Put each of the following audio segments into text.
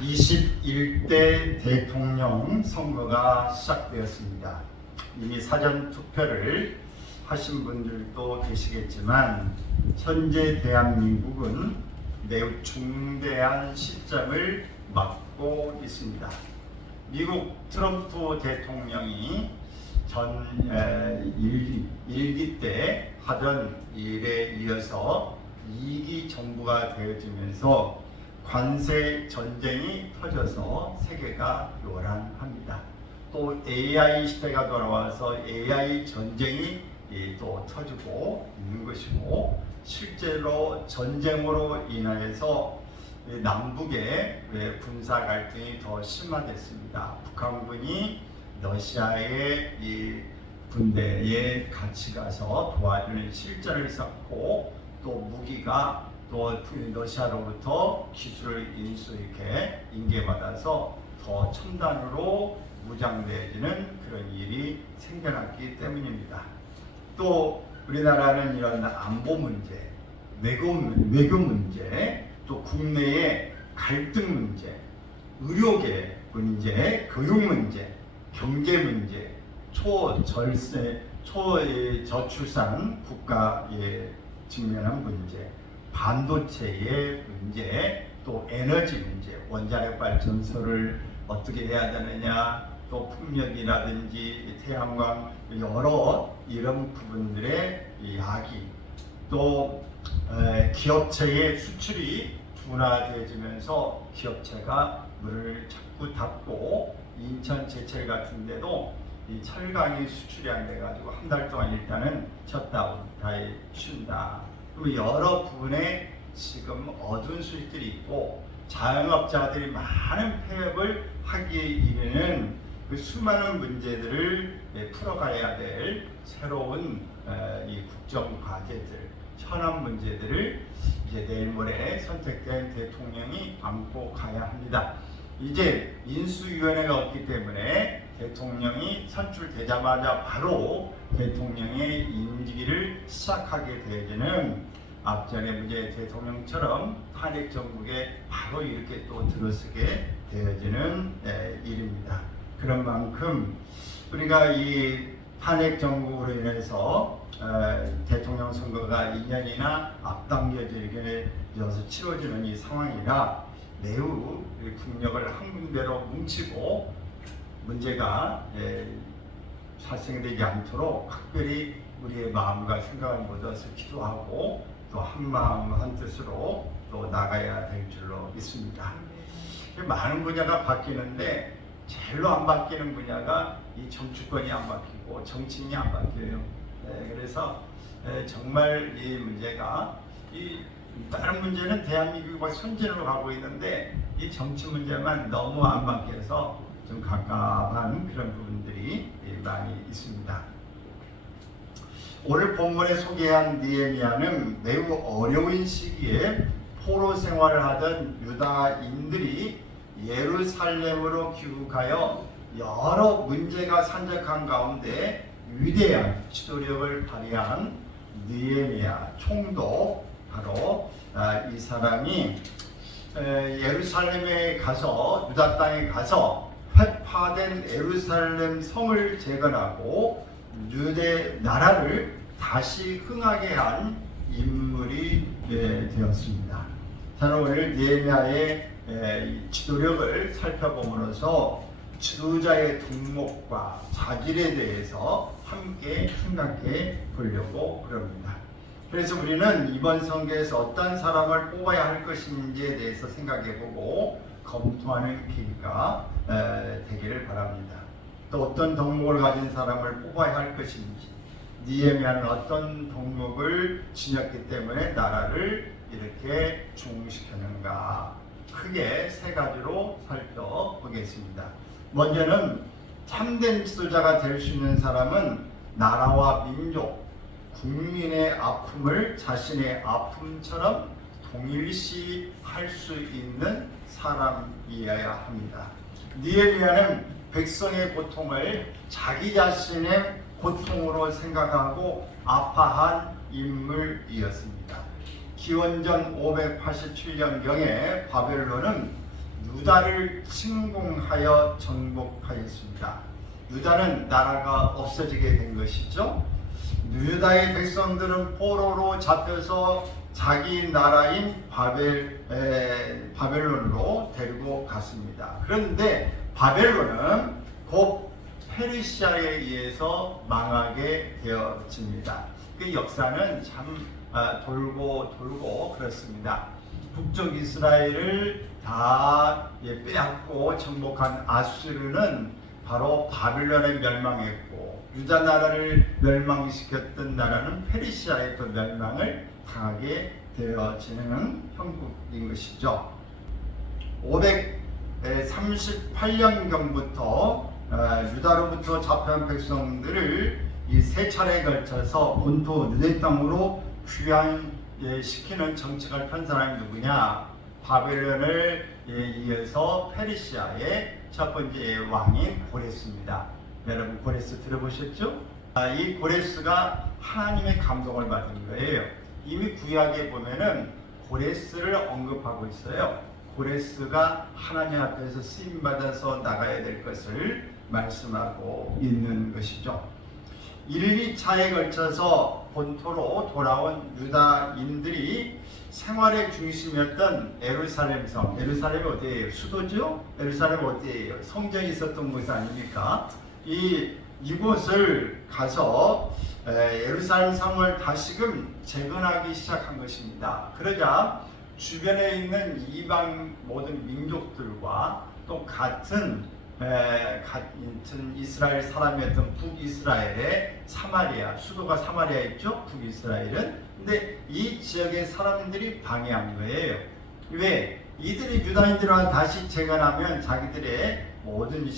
21대 대통령 선거가 시작되었습니다. 이미 사전 투표를 하신 분들도 계시겠지만 현재 대한민국은 매우 중대한 시점을 맞고 있습니다. 미국 트럼프 대통령이 전 1기 때 하던 일에 이어서 2기 정부가 되어지면서 관세 전쟁이 터져서 세계가 요란합니다. 또 AI 시대가 돌아와서 AI 전쟁이 또 터지고 있는 것이고, 실제로 전쟁으로 인해서 남북의 군사 갈등이 더 심화됐습니다. 북한군이 러시아의 이 군대에 같이 가서 도와주는 실전을 쌓고, 또 무기가 또 러시아로부터 기술을 이렇게 인계받아서 더 첨단으로 무장되어지는 그런 일이 생겨났기 때문입니다. 또 우리나라는 이런 안보 문제, 외교 문제, 또 국내의 갈등 문제, 의료계 문제, 교육 문제, 경제 문제, 초저출산 국가에 직면한 문제, 반도체의 문제, 또 에너지 문제, 원자력 발전소를 어떻게 해야 되느냐, 또 풍력이라든지 태양광, 여러 이런 부분들의 이야기, 또 기업체의 수출이 둔화되어지면서 기업체가 문을 자꾸 닫고, 인천 제철 같은 데도 이 철강이 수출이 안 돼가지고 한 달 동안 일단은 셧다운, 쉰다. 그리고 여러 부분에 지금 어두운 수익들이 있고, 자영업자들이 많은 폐업을 하기에 이르는 그 수많은 문제들을 풀어가야 될 새로운 이 국정 과제들, 현안 문제들을 이제 내일 모레 선택된 대통령이 안고 가야 합니다. 이제 인수위원회가 없기 때문에 대통령이 선출되자마자 바로 대통령의 임기를 시작하게 되어지는, 앞전에 문제 대통령처럼 탄핵 정국에 바로 이렇게 또 들어서게 되어지는 일입니다. 그런 만큼 우리가 이 탄핵 정국으로 인해서 대통령 선거가 2년이나 앞당겨져서 치러지는 이 상황이라 매우 국력을 한 군데로 뭉치고 문제가 발생되지 않도록 특별히 우리의 마음과 생각을 모아서 기도하고 또 한마음 한뜻으로 또 나가야 될 줄로 믿습니다. 많은 분야가 바뀌는데 제일로 안 바뀌는 분야가 이 정치권이 안 바뀌고 정치인이 안 바뀌어요. 그래서 정말 이 문제가, 이 다른 문제는 대한민국이 막 선진으로 가고 있는데 이 정치 문제만 너무 안 바뀌어서 좀 갑갑한 그런 부분들이 많이 있습니다. 오늘 본문에 소개한 느헤미야는 매우 어려운 시기에 포로 생활을 하던 유다인들이 예루살렘으로 귀국하여 여러 문제가 산적한 가운데 위대한 지도력을 발휘한 느헤미야 총독, 바로 이 사람이 예루살렘에 가서, 유다 땅에 가서 회파된 예루살렘 성을 재건하고 유대 나라를 다시 흥하게 한 인물이 되었습니다. 저는 오늘 느헤미야의 지도력을 살펴봄으로써 지도자의 덕목과 자질에 대해서 함께 생각해 보려고 그럽니다. 그래서 우리는 이번 선거에서 어떤 사람을 뽑아야 할 것인지에 대해서 생각해보고 검토하는 기회가 되기를 바랍니다. 또 어떤 덕목을 가진 사람을 뽑아야 할 것인지, 느헤미야는 어떤 덕목을 지녔기 때문에 나라를 이렇게 중흥시켰는가, 크게 세 가지로 살펴보겠습니다. 먼저는 참된 지도자가 될 수 있는 사람은 나라와 민족, 국민의 아픔을 자신의 아픔처럼 동일시 할 수 있는 사람이어야 합니다. 느헤미야는 백성의 고통을 자기 자신의 고통으로 생각하고 아파한 인물이었습니다. 기원전 587년경에 바벨론은 유다를 침공하여 정복하였습니다. 유다는 나라가 없어지게 된 것이죠. 유다의 백성들은 포로로 잡혀서 자기 나라인 바벨론으로 데리고 갔습니다. 그런데 바벨론은 곧 페르시아에 의해서 망하게 되어집니다. 그 역사는 참 돌고 그렇습니다. 북쪽 이스라엘을 다 빼앗고 정복한 아수르는 바로 바벨론에 멸망했고, 유다 나라를 멸망시켰던 나라는 페르시아의 또 멸망을 당하게 되어지는 형국인 것이죠. 538년경부터 유다로부터 잡혀온 백성들을 이 세 차례에 걸쳐서 본토 유대 땅으로 귀환시키는 정책을 편 사람이 누구냐? 바벨론을 이어서 페르시아의 첫 번째 왕인 고레스입니다. 여러분 고레스 들어보셨죠? 이 고레스가 하나님의 감동을 받은 거예요. 이미 구약에 보면은 고레스를 언급하고 있어요. 고레스가 하나님 앞에서 쓰임 받아서 나가야 될 것을 말씀하고 있는 것이죠. 1, 2차에 걸쳐서 본토로 돌아온 유다인들이 생활의 중심이었던 예루살렘 성. 예루살렘이 어디예요? 수도죠? 예루살렘 어디예요? 성전이 있었던 곳 아닙니까? 이곳을 가서 예루살렘 성을 다시금 재건하기 시작한 것입니다. 그러자 주변에 있는 이방 모든 민족들과 또 같은 이스라엘 사람이었던 북이스라엘의 사마리아, 수도가 사마리아 있죠? 북이스라엘은. 근데 이 지역의 사람들이 방해한 거예요. 왜? 이들이 유다인들과 다시 재건하면 자기들의 모든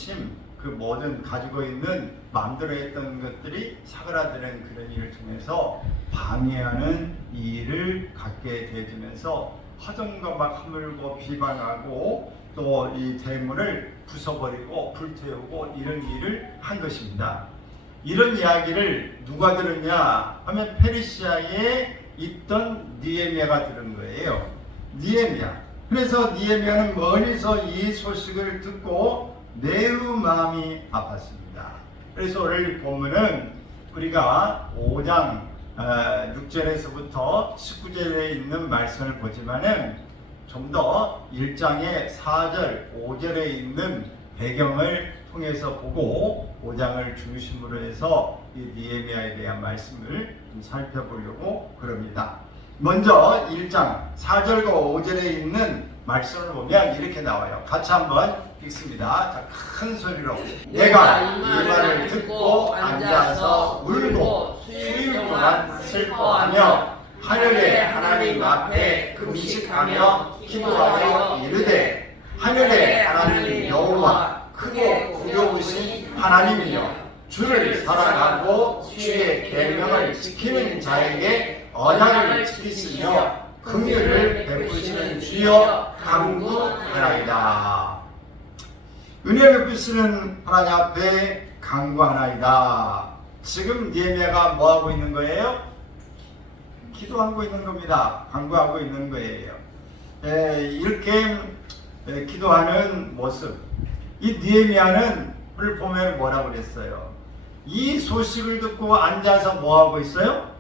그 모든 가지고 있는 마음대로 했던 것들이 사그라드는 그런 일을 통해서 방해하는 일을 갖게 되면서 허정과 막 허물고 비방하고 또 이 대문을 부숴버리고 불태우고 이런 일을 한 것입니다. 이런 이야기를 누가 들었냐 하면 페르시아에 있던 느헤미야가 들은 거예요. 느헤미야. 그래서 느헤미야는 멀리서 이 소식을 듣고 매우 마음이 아팠습니다. 그래서 오늘 이 본문은 우리가 5장 6절에서부터 19절에 있는 말씀을 보지만은 좀 더 1장의 4절, 5절에 있는 배경을 통해서 보고 5장을 중심으로 해서 이 느헤미야에 대한 말씀을 좀 살펴보려고 그럽니다. 먼저 1장 4절과 5절에 있는 말씀을 보면 이렇게 나와요. 같이 한번 읽습니다. 자, 큰 소리로 내가 이 말을 듣고 앉아서 울고 수일 동안 슬퍼하며 하늘의 하나님 앞에 금식하며 기도하여 이르되 하늘의 하나님 여호와 크고 두려우신 하나님이여 주를 사랑하고 주의 계명을 지키는 자에게 언약을 지키시며 긍휼을 베푸시는 주여 간구하나이다. 은혜 베푸시는 하나님 앞에 간구하나이다. 지금 느헤미야가 뭐하고 있는 거예요? 기도하고 있는 겁니다. 간구하고 있는 거예요. 이렇게 기도하는 모습. 이 느헤미야는 을 보면 뭐라고 그랬어요? 이 소식을 듣고 앉아서 뭐하고 있어요?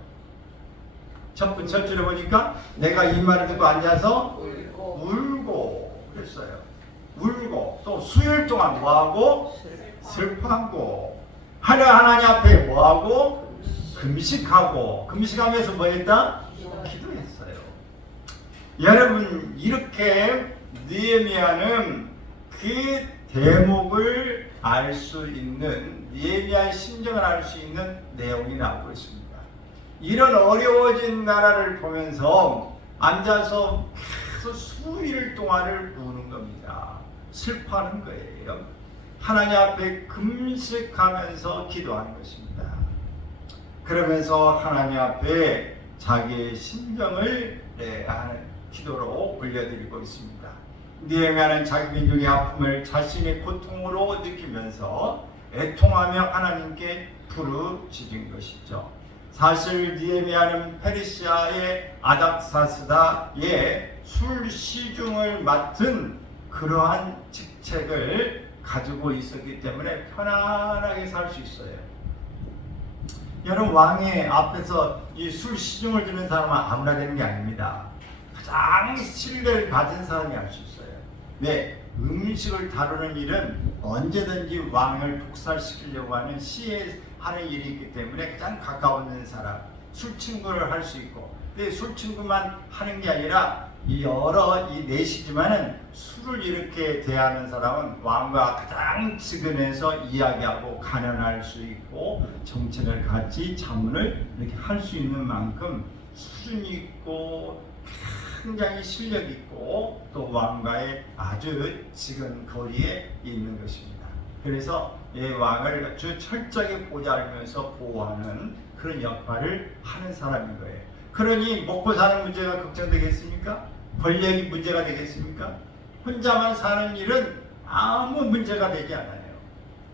첫 줄에 보니까 내가 이 말을 듣고 앉아서 울고 그랬어요. 울고 또 수일 동안 뭐하고? 슬퍼하고 하나님 앞에 뭐하고? 금식하면서 뭐 했다? 기도했어요. 여러분 이렇게 느헤미야는 그 대목을 알 수 있는 느헤미야의 심정을 알 수 있는 내용이 나오고 있습니다. 이런 어려워진 나라를 보면서 앉아서 계속 수일 동안을 우는 겁니다. 슬퍼하는 거예요. 하나님 앞에 금식하면서 기도하는 것입니다. 그러면서 하나님 앞에 자기의 심정을 기도로 올려드리고 있습니다. 느헤미야는 자기 민족의 아픔을 자신의 고통으로 느끼면서 애통하며 하나님께 부르짖은 것이죠. 사실 느헤미야는 페르시아의 아닥사스다의 술 시중을 맡은 그러한 직책을 가지고 있었기 때문에 편안하게 살 수 있어요. 여러분, 왕의 앞에서 이 술 시중을 드는 사람은 아무나 되는 게 아닙니다. 가장 신뢰를 받은 사람이 할 수 있어요. 왜? 음식을 다루는 일은 언제든지 왕을 독살시키려고 하는 시해하는 일이 있기 때문에 가장 가까운 사람, 술 친구를 할 수 있고, 근데 술 친구만 하는 게 아니라 이 여러 이 넷이지만은 술을 이렇게 대하는 사람은 왕과 가장 측은해서 이야기하고 간언할 수 있고 정체를 같이 자문을 이렇게 할 수 있는 만큼 수준 있고 굉장히 실력 있고 또 왕과의 아주 지근 거리에 있는 것입니다. 그래서 이 왕을 아주 철저하게 보살면서 보호하는 그런 역할을 하는 사람인 거예요. 그러니 먹고 사는 문제가 걱정되겠습니까? 권력이 문제가 되겠습니까? 혼자만 사는 일은 아무 문제가 되지 않아요.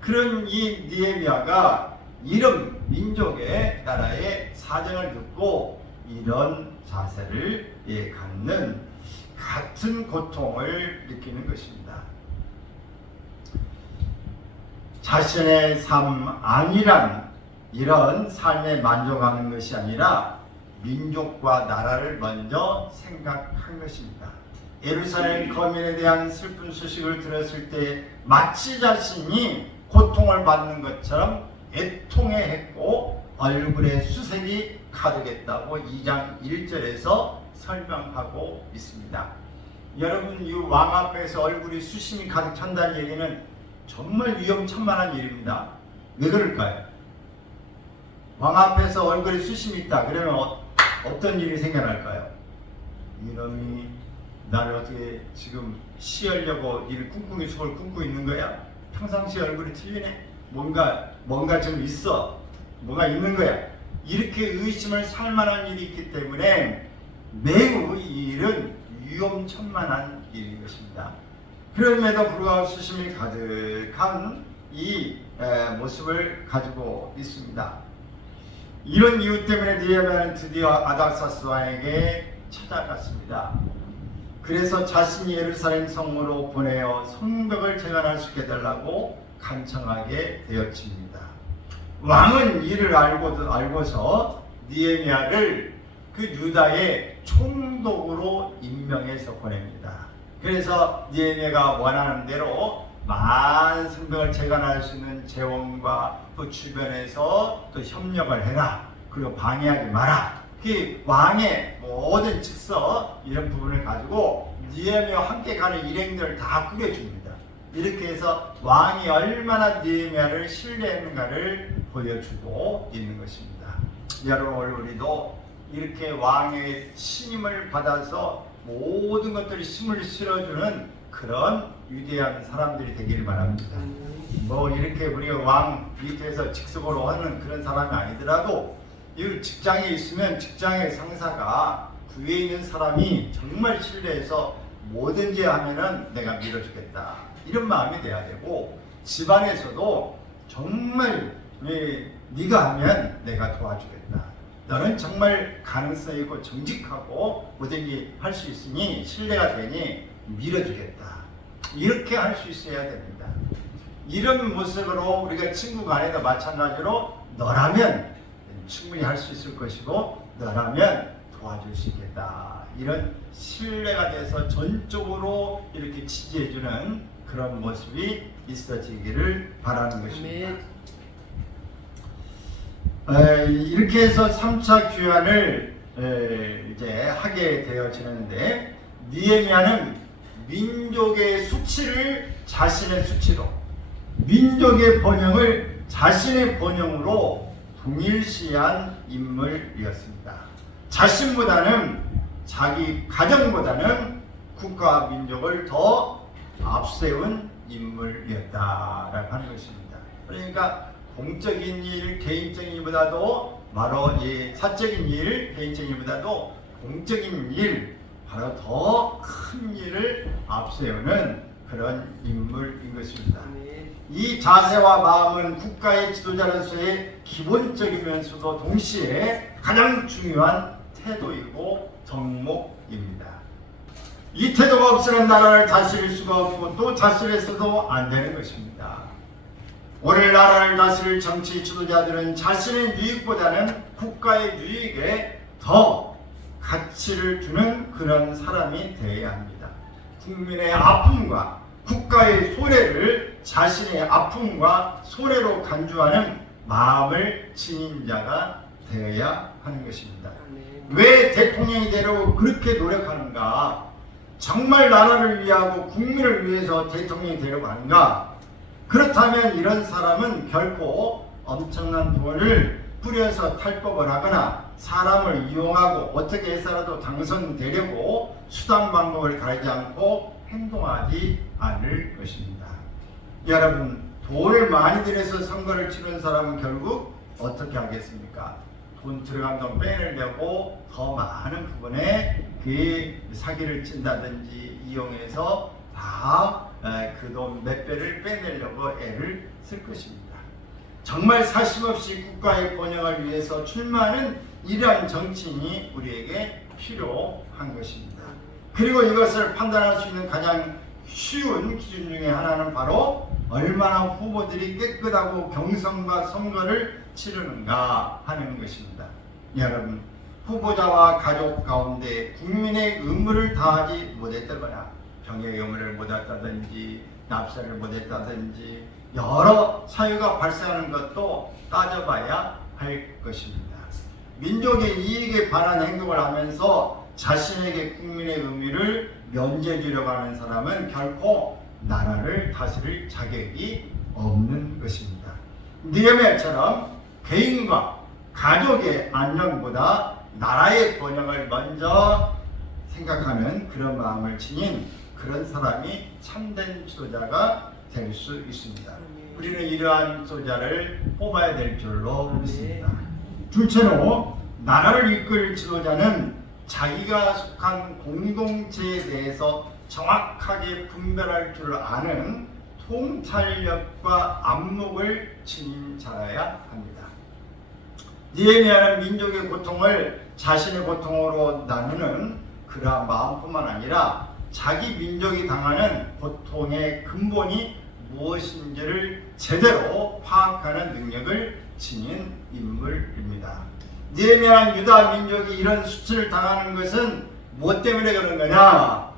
그런 이 느헤미야가 이런 민족의 나라의 사정을 듣고 이런 자세를 갖는 같은 고통을 느끼는 것입니다. 자신의 삶 안이란 이런 삶에 만족하는 것이 아니라 민족과 나라를 먼저 생각한 것입니다. 예루살렘 거민에 대한 슬픈 소식을 들었을 때 마치 자신이 고통을 받는 것처럼 애통해했고 얼굴에 수색이 가득했다고 2장 1절에서 설명하고 있습니다. 여러분, 이 왕 앞에서 얼굴이 수심이 가득 찬다는 얘기는 정말 위험천만한 일입니다. 왜 그럴까요? 왕 앞에서 얼굴에 수심이 있다 그러면 어떤 일이 생겨날까요? 이놈이 나를 어떻게 지금 시하려고 이를 꿍꿍이 속을 꿍고 있는 거야? 평상시 얼굴이 틀리네? 뭔가 좀 있어. 뭐가 있는 거야. 이렇게 의심을 살 만한 일이 있기 때문에 매우 이 일은 위험천만한 일인 것입니다. 그럼에도 불구하고 수심이 가득한 이 모습을 가지고 있습니다. 이런 이유 때문에 느헤미야는 드디어 아닥사스 왕에게 찾아갔습니다. 그래서 자신이 예루살렘 성으로 보내어 성벽을 재건할 수 있게 해달라고 간청하게 되었습니다. 왕은 이를 알고서 느헤미야를 그 유다의 총독으로 임명해서 보냅니다. 그래서 느헤미야가 원하는 대로 많은 성벽을 재건할 수 있는 재원과 또 주변에서 또 협력을 해라. 그리고 방해하지 마라. 그 왕의 모든 직서 이런 부분을 가지고 느헤미야와 함께 가는 일행들을 다 꾸려줍니다. 이렇게 해서 왕이 얼마나 느헤미야를 신뢰했는가를 보여주고 있는 것입니다. 여러분, 우리도 이렇게 왕의 신임을 받아서 모든 것들이 힘을 실어주는 그런 위대한 사람들이 되기를 바랍니다. 뭐 이렇게 우리가 왕 밑에서 직속으로 하는 그런 사람이 아니더라도 이 직장에 있으면 직장의 상사가 그 위에 있는 사람이 정말 신뢰해서 뭐든지 하면은 내가 밀어주겠다 이런 마음이 돼야 되고, 집안에서도 정말 네가 하면 내가 도와주겠다, 너는 정말 가능성 있고 정직하고 뭐든지 할 수 있으니 신뢰가 되니 밀어주겠다, 이렇게 할 수 있어야 됩니다. 이런 모습으로 우리가 친구 간에도 마찬가지로 너라면 충분히 할 수 있을 것이고 너라면 도와줄 수 있겠다, 이런 신뢰가 돼서 전적으로 이렇게 지지해주는 그런 모습이 있어지기를 바라는 것입니다. 이렇게 해서 3차 귀환을 이제 하게 되어지는데, 느헤미야는 민족의 수치를 자신의 수치로, 민족의 번영을 자신의 번영으로 동일시한 인물이었습니다. 자신보다는, 자기 가정보다는 국가 민족을 더 앞세운 인물이었다라고 하는 것입니다. 그러니까 공적인 일, 개인적인 일보다도 바로 이 사적인 일, 개인적인 일보다도 공적인 일, 바로 더 큰 일을 앞세우는 그런 인물인 것입니다. 이 자세와 마음은 국가의 지도자로서의 기본적이면서도 동시에 가장 중요한 태도이고 덕목입니다. 이 태도가 없으면 나라를 다스릴 수가 없고 또 다스렸어도 안 되는 것입니다. 오늘 나라를 다스릴 정치 지도자들은 자신의 유익보다는 국가의 유익에 더 가치를 두는 그런 사람이 되어야 합니다. 국민의 아픔과 국가의 손해를 자신의 아픔과 손해로 간주하는 마음을 지닌 자가 되어야 하는 것입니다. 왜 대통령이 되려고 그렇게 노력하는가? 정말 나라를 위하고 국민을 위해서 대통령이 되려고 하는가? 그렇다면 이런 사람은 결코 엄청난 돈을 뿌려서 탈법을 하거나 사람을 이용하고 어떻게 해서라도 당선되려고 수단 방법을 가리지 않고 행동하지 않을 것입니다. 여러분, 돈을 많이 들여서 선거를 치른 사람은 결국 어떻게 하겠습니까? 돈 들어간 돈 빼내려고 더 많은 부분에 그 사기를 친다든지 이용해서 다 그 돈 몇 배를 빼내려고 애를 쓸 것입니다. 정말 사심없이 국가의 번영을 위해서 출마하는 이러한 정치인이 우리에게 필요한 것입니다. 그리고 이것을 판단할 수 있는 가장 쉬운 기준 중에 하나는 바로 얼마나 후보들이 깨끗하고 경선과 선거를 치르는가 하는 것입니다. 여러분, 후보자와 가족 가운데 국민의 의무를 다하지 못했다거나 병의 의무를 못했다든지 납세를 못했다든지 여러 사유가 발생하는 것도 따져봐야 할 것입니다. 민족의 이익에 반한 행동을 하면서 자신에게 국민의 의미를 면제해 주려고 하는 사람은 결코 나라를 다스릴 자격이 없는 것입니다. 느헤미야처럼 개인과 가족의 안녕보다 나라의 번영을 먼저 생각하는 그런 마음을 지닌 그런 사람이 참된 지도자가 될 수 있습니다. 우리는 이러한 지도자를 뽑아야 될 줄로 믿습니다. 둘째로, 나라를 이끌 지도자는 자기가 속한 공동체에 대해서 정확하게 분별할 줄 아는 통찰력과 안목을 지닌 자라야 합니다. 느헤미야는 민족의 고통을 자신의 고통으로 나누는 그러한 마음뿐만 아니라 자기 민족이 당하는 고통의 근본이 무엇인지를 제대로 파악하는 능력을 지닌 인물입니다. 느헤미야는 유다 민족이 이런 수치를 당하는 것은 무엇 때문에 그런 거냐?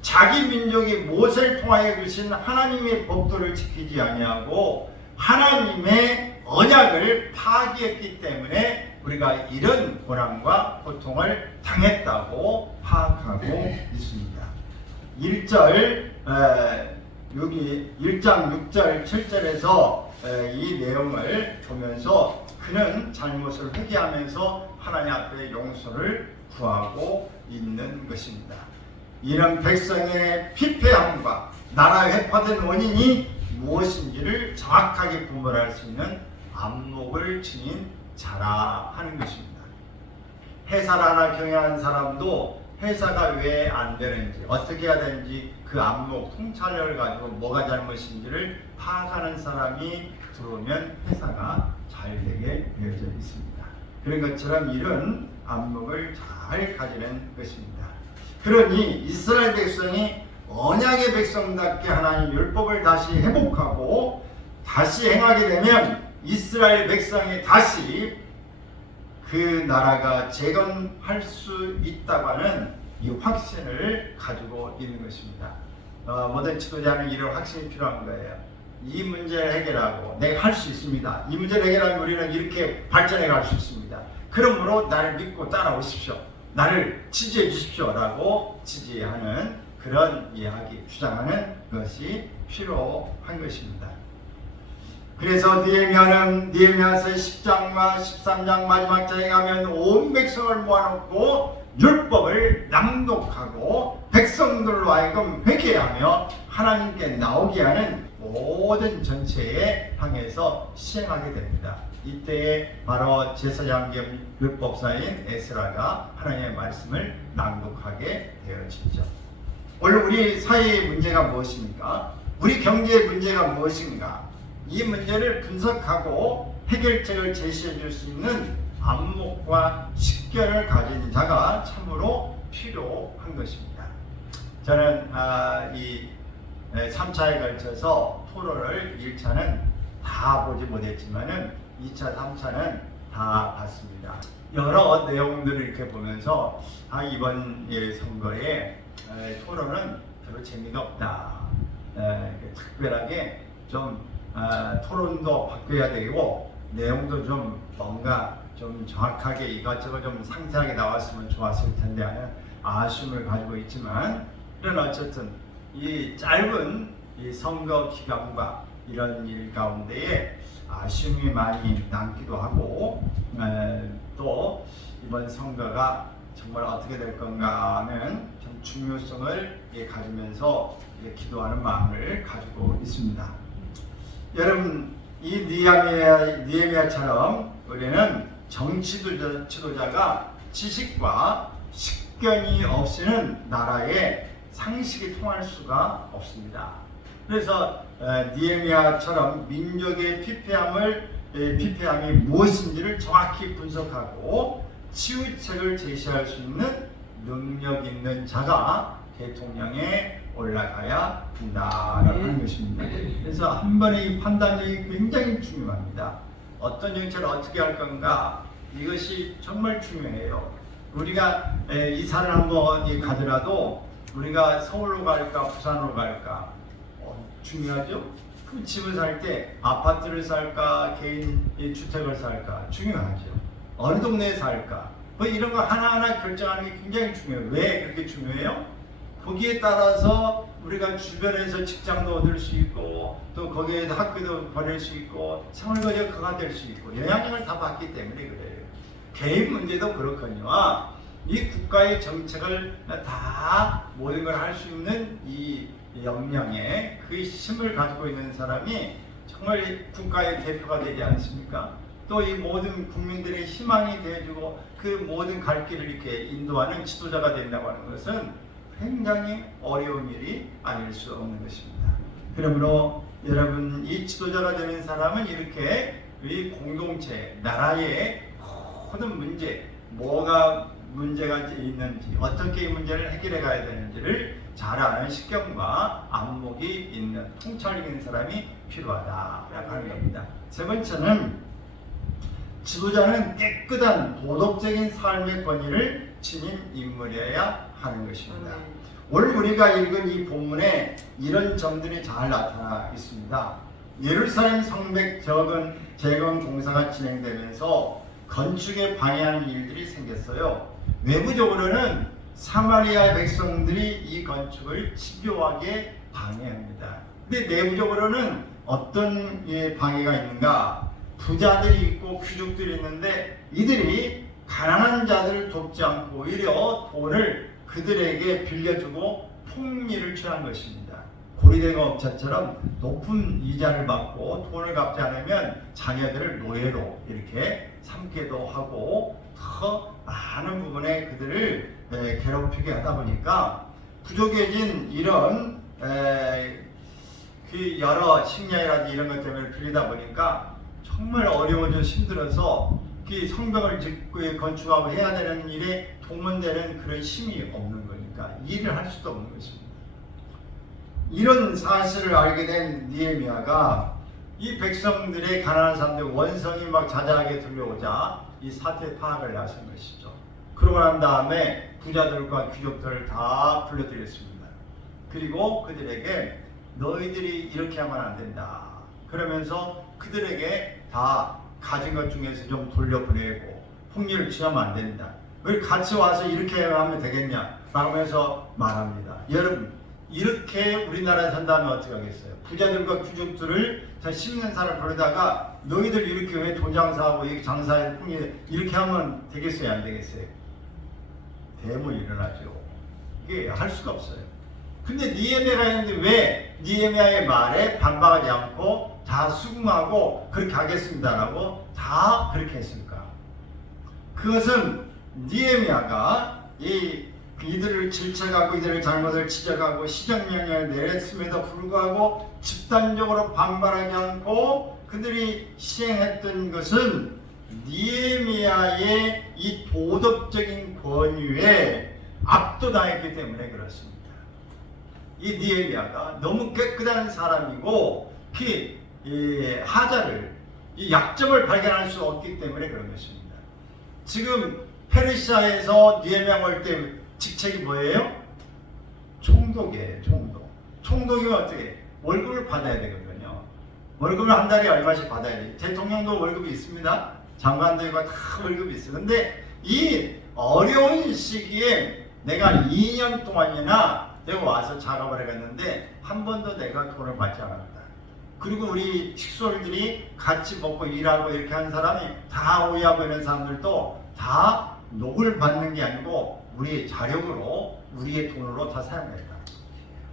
자기 민족이 모세를 통하여 주신 하나님의 법도를 지키지 아니하고 하나님의 언약을 파기했기 때문에 우리가 이런 고난과 고통을 당했다고 파악하고 있습니다. 1절 여기 1장 6절 7절에서 이 내용을 보면서 그는 잘못을 회개하면서 하나님 앞에 용서를 구하고 있는 것입니다. 이런 백성의 피폐함과 나라 회파된 원인이 무엇인지를 정확하게 분별할 수 있는 안목을 지닌 자라 하는 것입니다. 회사를 하나 경영하는 사람도 회사가 왜 안 되는지 어떻게 해야 되는지 그 안목 통찰력을 가지고 뭐가 잘못인지를 파악하는 사람이 들어오면 회사가 잘 되게 되어져 있습니다. 그런 것처럼 이런 안목을 잘 가지는 것입니다. 그러니 이스라엘 백성이 언약의 백성답게 하나님 율법을 다시 회복하고 다시 행하게 되면 이스라엘 백성이 다시 그 나라가 재건할 수 있다고 하는 이 확신을 가지고 있는 것입니다. 모든 지도자는 이런 확신이 필요한 거예요. 이 문제를 해결하고 내가 할 수 있습니다. 이 문제를 해결하면 우리는 이렇게 발전해 갈 수 있습니다. 그러므로 나를 믿고 따라오십시오. 나를 지지해 주십시오. 라고 지지하는 그런 이야기, 주장하는 것이 필요한 것입니다. 그래서 느헤미야는 느헤미야서 10장과 13장 마지막 장에 가면 온 백성을 모아놓고 율법을 낭독하고 백성들로 하여금 회개하며 하나님께 나오게 하는 모든 전체에 향해서 시행하게 됩니다. 이때에 바로 제사장 겸 율법사인 에스라가 하나님의 말씀을 낭독하게 되어지죠. 오늘 우리 사회의 문제가 무엇입니까? 우리 경제의 문제가 무엇인가? 이 문제를 분석하고 해결책을 제시해 줄 수 있는 안목과 식견을 가진 자가 참으로 필요한 것입니다. 저는 이 3차에 걸쳐서 토론을 1차는 다 보지 못했지만은 2차, 3차는 다 봤습니다. 여러 내용들을 이렇게 보면서 이번 선거에 토론은 별로 재미가 없다. 특별하게 좀 토론도 바뀌어야 되고 내용도 좀 뭔가 좀 정확하게 이것저것 좀 상세하게 나왔으면 좋았을 텐데 하는 아쉬움을 가지고 있지만, 이런 어쨌든 이 짧은 이 선거 기간과 이런 일 가운데에 아쉬움이 많이 남기도 하고, 또 이번 선거가 정말 어떻게 될 건가 하는 좀 중요성을 가지면서 기도하는 마음을 가지고 있습니다. 여러분, 이 느헤미야처럼 우리는 정치 지도자가 지식과 식견이 없이는 나라에 상식이 통할 수가 없습니다. 그래서 느헤미야처럼 민족의 피폐함이 무엇인지를 정확히 분석하고 치유책을 제시할 수 있는 능력 있는 자가 대통령에 올라가야 한다라는 것입니다. 그래서 한 번의 판단력이 굉장히 중요합니다. 어떤 정책을 어떻게 할 건가, 이것이 정말 중요해요. 우리가 이사를 한번 가더라도 우리가 서울로 갈까 부산으로 갈까 중요하죠. 그 집을 살 때 아파트를 살까 개인 주택을 살까 중요하죠. 어느 동네에 살까 뭐 이런 거 하나하나 결정하는 게 굉장히 중요해요. 왜 그렇게 중요해요? 거기에 따라서 우리가 주변에서 직장도 얻을 수 있고 또 거기에 학교도 보낼 수 있고 생활거리가 될 수 있고 영향력을 다 받기 때문에 그래요. 개인 문제도 그렇거니와 이 국가의 정책을 다 모든 걸 할 수 있는 이 역량에 그 힘을 가지고 있는 사람이 정말 국가의 대표가 되지 않습니까? 또 이 모든 국민들의 희망이 되어주고 그 모든 갈 길을 이렇게 인도하는 지도자가 된다고 하는 것은 굉장히 어려운 일이 아닐 수 없는 것입니다. 그러므로 여러분, 이 지도자가 되는 사람은 이렇게 이 공동체, 나라의 모든 문제, 뭐가 문제가 있는지, 어떻게 이 문제를 해결해 가야 되는지를 잘 아는 식견과 안목이 있는 통찰력 있는 사람이 필요하다라고 하는 겁니다. 세 번째는 지도자는 깨끗한 도덕적인 삶의 권위를 지닌 인물이어야 하는 것입니다. 오늘 우리가 읽은 이 본문에 이런 점들이 잘 나타나 있습니다. 예루살렘 성벽 재건 공사가 진행되면서 건축에 방해하는 일들이 생겼어요. 외부적으로는 사마리아 백성들이 이 건축을 집요하게 방해합니다. 근데 내부적으로는 어떤 방해가 있는가? 부자들이 있고 귀족들이 있는데 이들이 가난한 자들을 돕지 않고 오히려 돈을 그들에게 빌려주고 폭리를 취한 것입니다. 고리대금업자처럼 높은 이자를 받고 돈을 갚지 않으면 자녀들을 노예로 이렇게 삼기도 하고 더 많은 부분에 그들을 괴롭히게 하다 보니까 부족해진 이런 그 여러 식량이라든지 이런 것 때문에 빌리다 보니까 정말 어려워져 힘들어서 그 성벽을 짓고 건축하고 해야 되는 일에 동원되는 그런 힘이 없는 거니까 일을 할 수도 없는 것입니다. 이런 사실을 알게 된 느헤미야가 이 백성들의 가난한 사람들 원성이 막 자자하게 들려오자 이 사태 파악을 나선 것이죠. 그러고 난 다음에 부자들과 귀족들을 다 불러들였습니다. 그리고 그들에게 너희들이 이렇게 하면 안 된다. 그러면서 그들에게 다 가진 것 중에서 좀 돌려보내고 폭리를 취하면 안 된다. 왜 같이 와서 이렇게 하면 되겠냐? 라면서 말합니다. 여러분, 이렇게 우리나라에 산다면 어떻게 하겠어요? 부자들과 귀족들을 다 씹는 사람을 부르다가 너희들 이렇게 왜 돈 장사하고 이 장사에 폭리 이렇게 하면 되겠어요? 안 되겠어요? 대문 일어나죠. 이게 할 수가 없어요. 근데 느헤미야가 있는데 왜 느헤미야의 말에 반박하지 않고 다 수긍하고 그렇게 하겠습니다라고 다 그렇게 했을까? 그것은 느헤미야가 이들을 질책하고 이들의 잘못을 지적하고 시정명령을 내렸음에도 불구하고 집단적으로 반발하지 않고 그들이 시행했던 것은 느헤미야의 이 도덕적인 권위에 압도당했기 때문에 그렇습니다. 이 느헤미야가 너무 깨끗한 사람이고 특히 이 하자를 이 약점을 발견할 수 없기 때문에 그런 것입니다. 지금 페르시아에서 느헤미야 올 때 직책이 뭐예요? 총독이에요. 총독이면 어떻게? 월급을 받아야 되거든요. 월급을 한 달에 얼마씩 받아야 돼요. 대통령도 월급이 있습니다. 장관들과 다 월급이 있어요. 근데 이 어려운 시기에 내가 2년 동안이나 내가 와서 작업을 해갔는데 한 번도 내가 돈을 받지 않았다. 그리고 우리 식솔들이 같이 먹고 일하고 이렇게 하는 사람이 다 오해하고 있는 사람들도 다 녹을 받는 게 아니고 우리의 자력으로 우리의 돈으로 다 사용했다.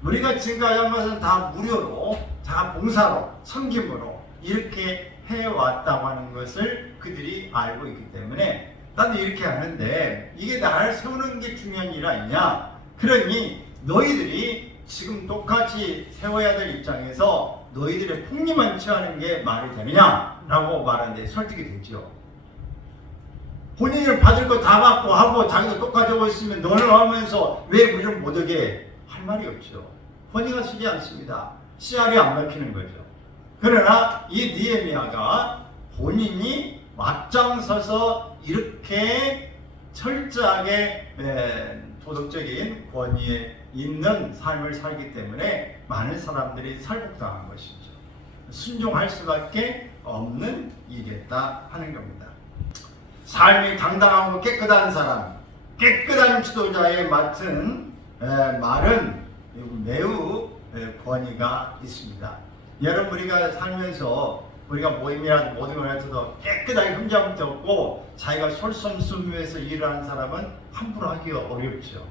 우리가 지금까지 한 것은 다 무료로 다 봉사로 섬김으로 이렇게 해왔다고 하는 것을 그들이 알고 있기 때문에 나도 이렇게 하는데 이게 나를 세우는 게 중요한 일 아니냐. 그러니 너희들이 지금 똑같이 세워야 될 입장에서 너희들의 폭리만 취하는 게 말이 되느냐라고 말하는데 설득이 되죠. 본인을 받을 거 다 받고 하고 자기도 똑같이 하고 있으면 너는 하면서 왜 우리를 못 오게 할 말이 없죠. 권위가 쓰지 않습니다. 씨알이 안 먹히는 거죠. 그러나 이 느헤미야가 본인이 맞짱 서서 이렇게 철저하게 도덕적인 권위에 있는 삶을 살기 때문에 많은 사람들이 설득당한 것이죠. 순종할 수밖에 없는 일이었다 하는 겁니다. 삶이 당당하고 깨끗한 사람, 깨끗한 지도자의 맡은 말은 매우 권위가 있습니다. 여러분 우리가 살면서 우리가 모임이라도 모든 걸 해도 깨끗하게 흠잡음도 없고 자기가 솔선수범해서 일을 하는 사람은 함부로 하기가 어렵죠.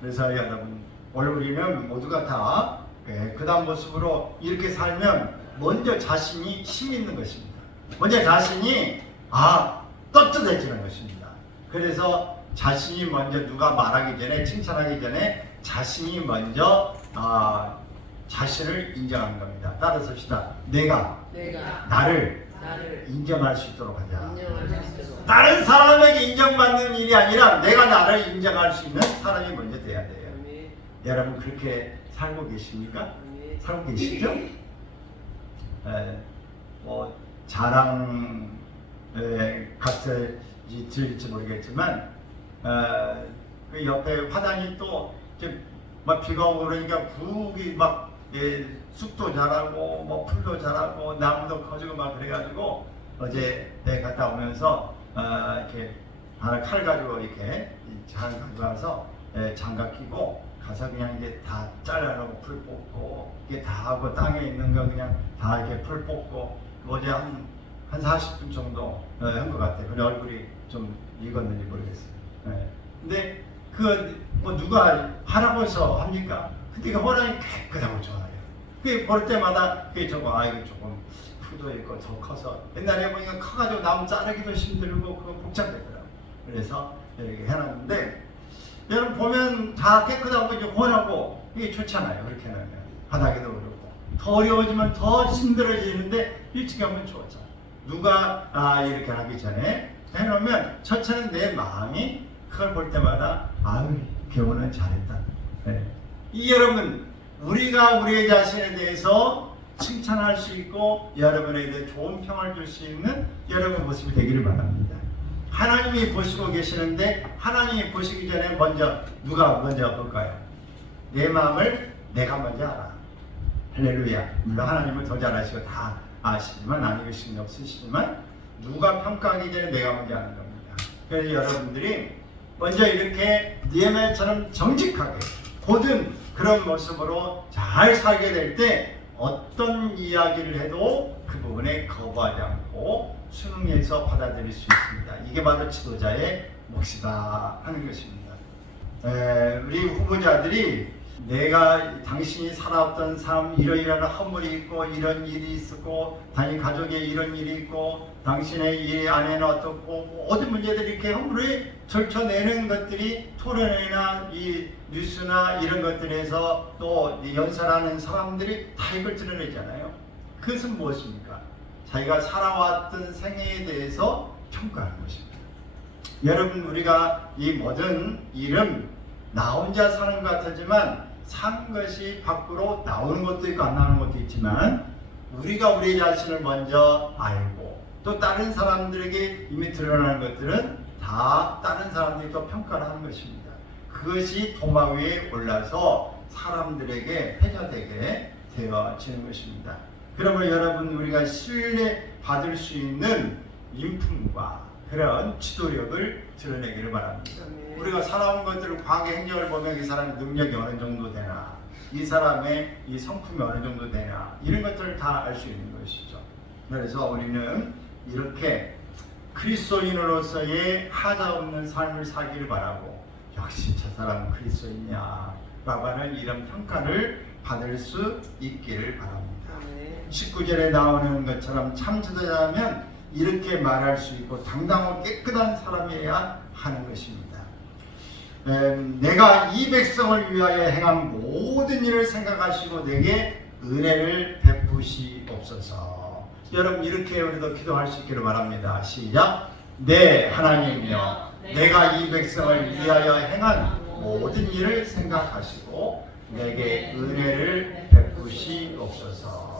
그래서 여러분 오늘 우리는 모두가 다 깨끗한 모습으로 이렇게 살면 먼저 자신이 힘 있는 것입니다. 먼저 자신이 떳떳해지는 것입니다. 그래서 자신이 먼저 누가 말하기 전에 칭찬하기 전에 자신이 먼저 자신을 인정하는 겁니다. 따라서 시다. 내가 나를 인정할 수 있도록 하자. 다른 사람에게 인정받는 일이 아니라 내가 나를 인정할 수 있는 사람이 먼저 돼야 돼요. 여러분 그렇게 살고 계십니까? 살고 계시죠? 뭐 자랑 같을지 들릴지 모르겠지만 그 옆에 화단이 또 막 비가 오고 그러니까 부엌이 막 숲도 자라고 뭐 풀도 자라고 나무도 커지고 막 그래가지고 어제 갔다 오면서 이렇게 하나 칼 가지고 이렇게 장 가져와서 장갑 끼고 가서 그냥 이제 다 잘라놓고 풀 뽑고 이게 다 하고 땅에 있는 거 그냥 다 이렇게 풀 뽑고 어제 한 40분 정도 한 것 같아요. 근데 얼굴이 좀 익었는지 모르겠어요. 근데 뭐 누가 하라고 해서 합니까? 근데 그 호랑이 깨끗하고 좋아요. 그게 볼 때마다 그게 저거 이거 조금 풀도 있고 더 커서 옛날에 보니까 커가지고 나무 자르기도 힘들고 그거 복잡하더라고요. 그래서 이렇게 해놨는데 여러분 보면 다 깨끗하고 이제 훤하고 이게 좋잖아요. 그렇게 해놓으면 바닥에도 그렇고 더 어려워지면 더 힘들어지는데 일찍 하면 좋잖아요. 누가 이렇게 하기 전에 해놓으면 첫째는 내 마음이 그걸 볼 때마다 교훈은 잘했다. 이 여러분 우리가 우리 자신에 대해서 칭찬할 수 있고 여러분에 대해 좋은 평을 줄 수 있는 여러분 모습이 되기를 바랍니다. 하나님이 보시고 계시는데 하나님이 보시기 전에 누가 먼저 볼까요? 내 마음을 내가 먼저 알아. 할렐루야. 물론 하나님은 더 잘 아시고 다 아시지만 아니고 신경 쓰시지만 누가 평가하기 전에 내가 먼저 아는 겁니다. 그래서 여러분들이 먼저 이렇게 느헤미야처럼 정직하게 고든 그런 모습으로 잘 살게 될 때 어떤 이야기를 해도 그 부분에 거부하지 않고 순응해서 받아들일 수 있습니다. 이게 바로 지도자의 몫이다 하는 것입니다. 우리 후보자들이 내가 당신이 살아왔던 삶 이러이러한 허물이 있고 이런 일이 있었고 당신 가족에 이런 일이 있고 당신의 이 아내는 어떻고 모든 문제들이 이렇게 허물을 들춰내는 것들이 토론회나 이 뉴스나 이런 것들에서 또 연설하는 사람들이 다 이걸 드러내잖아요. 그것은 무엇입니까? 자기가 살아왔던 생애에 대해서 평가하는 것입니다. 여러분 우리가 이 모든 일은 나 혼자 사는 것 같지만 산 것이 밖으로 나오는 것도 있고 안 나오는 것도 있지만 우리가 우리 자신을 먼저 알고 또 다른 사람들에게 이미 드러나는 것들은 다 다른 사람들이 또 평가를 하는 것입니다. 그것이 도마 위에 올라서 사람들에게 회자되게 되어지는 것입니다. 그러면 여러분 우리가 신뢰받을 수 있는 인품과 그런 지도력을 드러내기를 바랍니다. 우리가 살아온 것들을 과거 행적을 보면 이 사람의 능력이 어느 정도 되나 이 사람의 이 성품이 어느 정도 되나 이런 것들을 다 알 수 있는 것이죠. 그래서 우리는 이렇게 그리스도인으로서의 하자 없는 삶을 살기를 바라고 역시 저 사람은 그리스도인이야 라고 하는 이런 평가를 받을 수 있기를 바랍니다. 19절에 나오는 것처럼 참 지도자라면 이렇게 말할 수 있고 당당하고 깨끗한 사람이어야 하는 것입니다. 내가 이 백성을 위하여 행한 모든 일을 생각하시고 내게 은혜를 베푸시옵소서. 여러분 이렇게 우리도 기도할 수 있기를 바랍니다. 시작. 네 하나님이여 내가 이 백성을 위하여 행한 모든 일을 생각하시고 내게 은혜를 베푸시옵소서.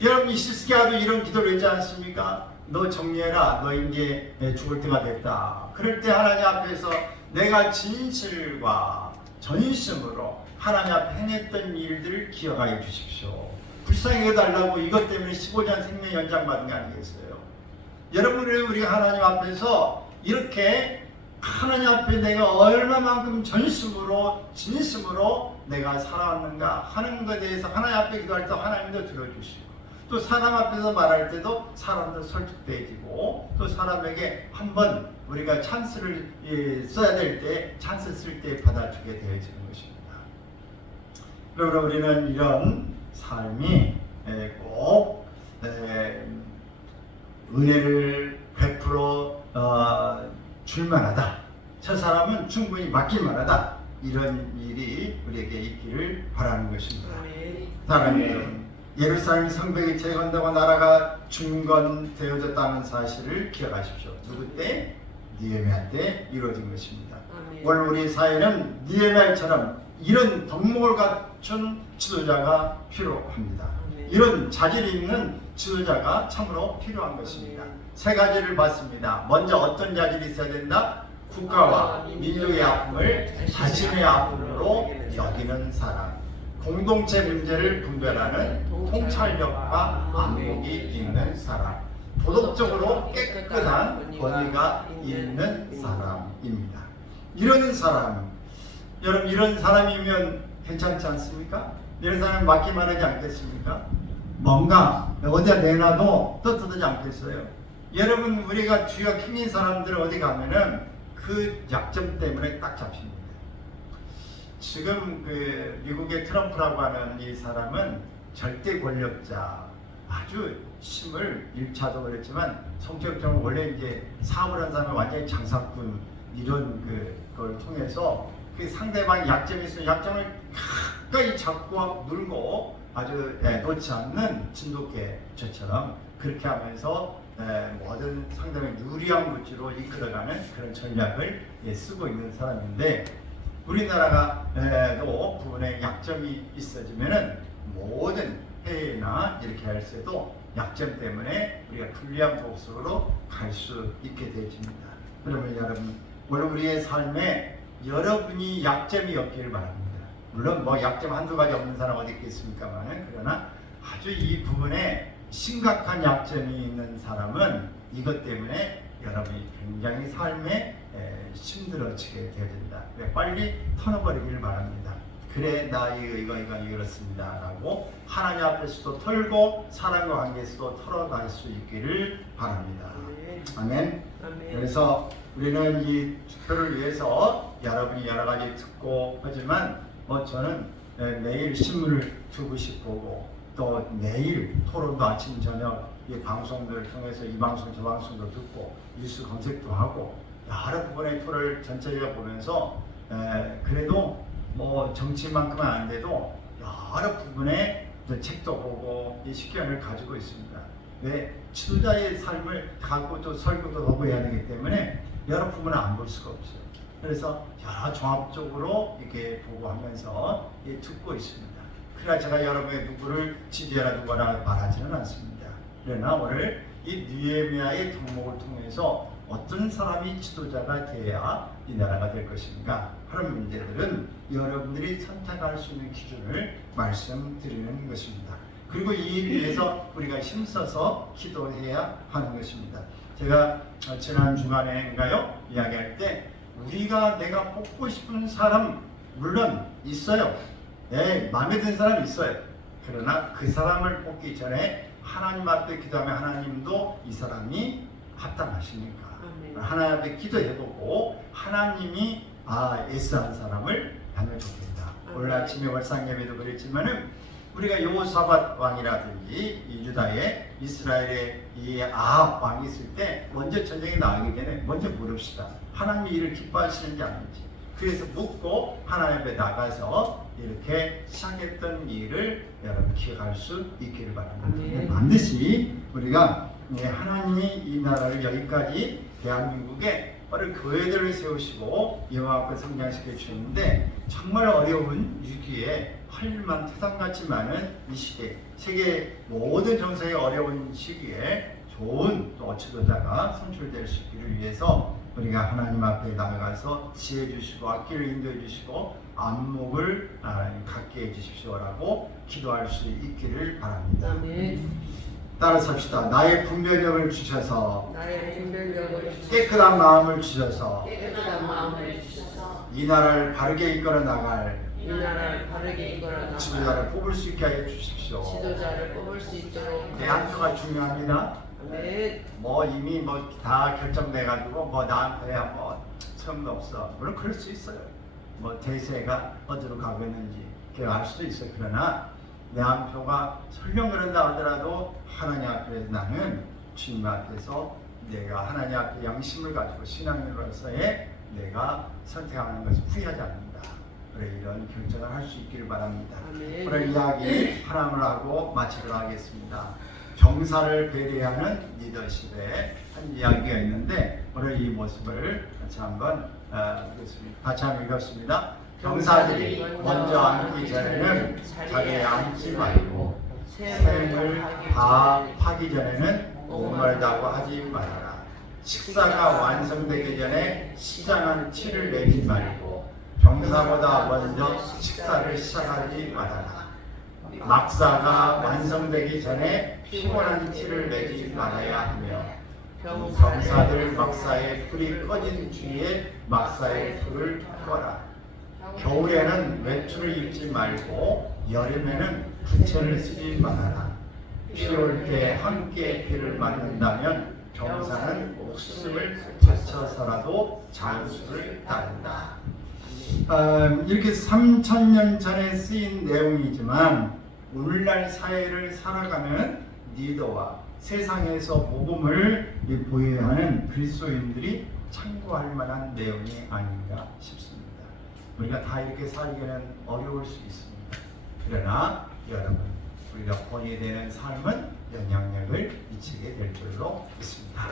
여러분 히스기야도 이런 기도를 했지 않습니까? 너 정리해라. 너 이제 죽을 때가 됐다. 그럴 때 하나님 앞에서 내가 진실과 전심으로 하나님 앞에 행했던 일들을 기억하여 주십시오. 불쌍히 여달라고 이것 때문에 15년 생명 연장받은 게 아니겠어요? 여러분 우리가 하나님 앞에서 이렇게 하나님 앞에 내가 얼마만큼 전심으로 진심으로 내가 살아왔는가 하는 것에 대해서 하나님 앞에 기도할 때 하나님도 들어주시고 또 사람 앞에서 말할 때도 사람도 설득되어지고 또 사람에게 한번 우리가 찬스를 써야 될 때 찬스 쓸 때 받아주게 되어지는 것입니다. 그러므로 우리는 이런 삶이 꼭 은혜를 베풀어 줄만하다. 저 사람은 충분히 맡길만하다. 이런 일이 우리에게 있기를 바라는 것입니다. 사랑하는 여러분, 예루살렘 성벽이 재건되고 나라가 중건되어졌다는 사실을 기억하십시오. 누구 때? 느헤미야 때 이루어진 것입니다. 오늘 우리 사회는 느헤미야처럼 이런 덕목을 갖춘 지도자가 필요합니다. 이런 자질이 있는 지도자가 참으로 필요한 것입니다. 세 가지를 봤습니다. 먼저 어떤 자질이 있어야 된다? 국가와 민족의 아픔을 자신의 아픔으로 여기는 사람. 공동체 문제를 분별하는 통찰력과 안목이 있는 사람. 도덕적으로 깨끗한 권위가 있는 사람입니다. 이런 사람, 여러분 이런 사람이면 괜찮지 않습니까? 이런 사람 맡기만 하지 않겠습니까? 뭔가 어디다 내놔도 떳떳하지 않겠어요? 여러분 우리가 주의가 킹인 사람들 어디 가면은 그 약점 때문에 딱 잡힙니다. 지금 그 미국의 트럼프라고 하는 이 사람은 절대 권력자, 아주 힘을 1차도 그랬지만 성격적으로 원래 이제 사업을 한 사람은 완전히 장사꾼 이런 그걸 통해서 그 상대방이 약점이 있으면 약점을 가까이 잡고 물고 아주 놓지 않는 진돗개 저처럼 그렇게 하면서 모든 상대방이 유리한 구치로 이끌어가는 그런 전략을 쓰고 있는 사람인데 우리나라가 또 부분에 약점이 있어지면은 모든 해외나 이렇게 할 때도 약점 때문에 우리가 불리한 모습으로 갈 수 있게 되어집니다. 그러면 여러분 오늘 우리의 삶에 여러분이 약점이 없기를 바랍니다. 물론 뭐 약점 한두 가지 없는 사람 어디 있겠습니까만 그러나 아주 이 부분에 심각한 약점이 있는 사람은 이것 때문에 여러분이 굉장히 삶에 힘들어지게 되어진다. 빨리 털어버리기를 바랍니다. 그래 나 이거 이렇습니다 라고 하나님 앞에서도 털고 사람과 관계에서도 털어갈 수 있기를 바랍니다. 아멘. 그래서 우리는 이 투표를 위해서 여러분이 여러 가지 듣고 하지만 저는 매일 신문을 두고 싶고 또 매일 토론도 아침 저녁 이 방송들을 통해서 이 방송 저 방송도 듣고 뉴스 검색도 하고 여러 부분의 토를 전체적으로 보면서 그래도 뭐 정치만큼은 안 돼도 여러 부분의 책도 보고 이 식견을 가지고 있습니다. 왜? 지도자의 삶을 갖고 또 설교도 하고 해야 되기 때문에 여러 부분을 안 볼 수가 없어요. 그래서 여러 종합적으로 이렇게 보고 하면서 듣고 있습니다. 그러나 제가 여러분의 누구를 지지하라 누구라 말하지는 않습니다. 그러나 오늘 이 느헤미야의 덕목을 통해서 어떤 사람이 지도자가 돼야 이 나라가 될 것인가 하는 문제들은 여러분들이 선택할 수 있는 기준을 말씀드리는 것입니다. 그리고 이 일 위해서 우리가 힘써서 기도해야 하는 것입니다. 제가 지난 주간에인가요? 이야기할 때 내가 뽑고 싶은 사람 물론 있어요. 네, 마음에 드는 사람 있어요. 그러나 그 사람을 뽑기 전에 하나님 앞에 기도하면 하나님도 이 사람이 합당하십니까? 하나님 앞에 기도해보고 하나님이 예스한 사람을 하면 좋겠다. 오늘 아침에 월상 예배도 그랬지만은 우리가 여호사밧 왕이라든지 이 유다의 이스라엘의 이 아합 왕이 있을 때 먼저 전쟁에 나가기 전에 먼저 물읍시다. 하나님이 이를 기뻐하시는지 아닌지. 그래서 묻고 하나님 앞에 나가서 이렇게 시작했던 일을 여러분 기억할 수 있기를 바랍니다. 반드시 우리가 하나님이 이 나라를 여기까지 대한민국에 어린 교회들을 세우시고 여호와 앞에 성장시켜 주셨는데 정말 어려운 위기에 할 일만 태산같이 많은 이 시대, 세계 모든 정세의 어려운 시기에 좋은 또 지도자가 선출될 수 있기를 위해서 우리가 하나님 앞에 나아가서 지혜 주시고 앞길을 인도해 주시고 안목을 갖게 해 주십시오라고 기도할 수 있기를 바랍니다. 따라서 합시다. 나의 분별력을 주셔서 깨끗한 마음을 주셔서 이 나라를 바르게 이끌어 나갈 지도자를 뽑을 수 있게 하여 주십시오. 내 한표가 중요합니다. 이미 다 결정돼 가지고 나한테 소용도 없어. 물론 그럴 수 있어요. 대세가 어디로 가고 있는지 알 수도 있어요. 그러나 내 한 표가 설령 그런다 하더라도 하나님 앞에서 나는 주님 앞에서 내가 하나님 앞에 양심을 가지고 신앙인으로서의 내가 선택하는 것을 후회하지 않는다. 그래 이런 결정을 할 수 있기를 바랍니다. 오늘 이야기 하나를 하고 마치도록 하겠습니다. 병사를 배려하는 리더십의 한 이야기가 있는데 오늘 이 모습을 같이 한번 같이 한번 읽었습니다. 병사들이 먼저 앉기 전에는 자리에 앉지 말고 샘을 다 파기 전에는 목말다고 하지 말아라. 식사가 완성되기 전에 시장한 티를 내지 말고 병사보다 먼저 식사를 시작하지 말아라. 막사가 완성되기 전에 피곤한 티를 내지 말아야 하며 병사들 막사의 불이 꺼진 뒤에 막사의 불을 꺼라. 겨울에는 외투를 입지 말고 여름에는 부채를 쓰지 말아라. 비 올 때 함께 비를 맞는다면 병사는 목숨을 바쳐서라도 장수를 따른다. 이렇게 3000년 전에 쓰인 내용이지만 오늘날 사회를 살아가는 리더와 세상에서 복음을 보여야 하는 그리스도인들이 참고할 만한 내용이 아닌가 싶습니다. 우리가 다 이렇게 살기는 어려울 수 있습니다. 그러나 여러분, 우리가 본이 되는 삶은 영향력을 미치게 될 줄로 믿습니다.